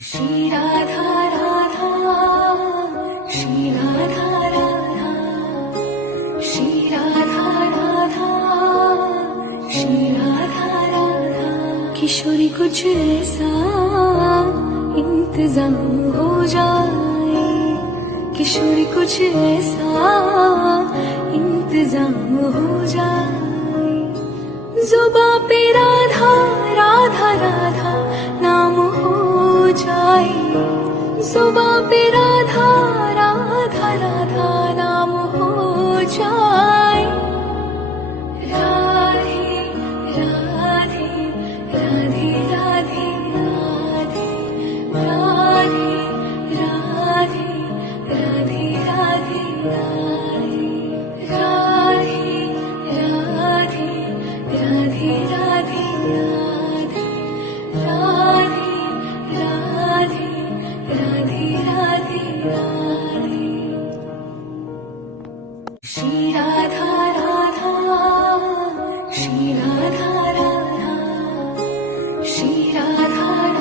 श्री राधा राधा, श्री राधा राधा, श्री राधा राधा, श्री राधा राधा। किशोरी कुछ ऐसा इंतजाम हो जाए, किशोरी कुछ ऐसा इंतजाम हो जाए। जुबां पे राधा राधा राधा नाम हो जाए, जुबां पे राधा राधा राधा नाम हो जाए। राधे राधे राधे राधे राधे, राधे राधे राधे राधे राधे, राधे राधे राधे राधे राधे, राधे राधे राधे राधे राधे। श्री राधा